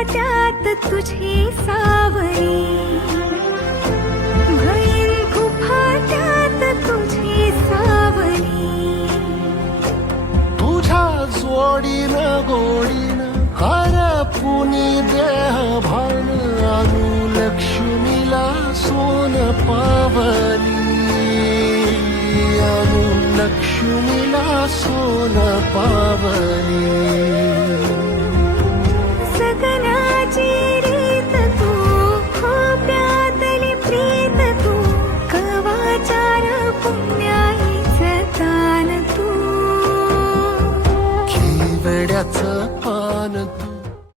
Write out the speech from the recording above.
फाट्यात तुझी सावली, भैन फाट्यात तुझी सावली. तुझ्या जोडीनं गोडीनं हरपुनी देह भान आणू लक्ष्मीला सोन पावली, आणू लक्ष्मीला सोन पावली.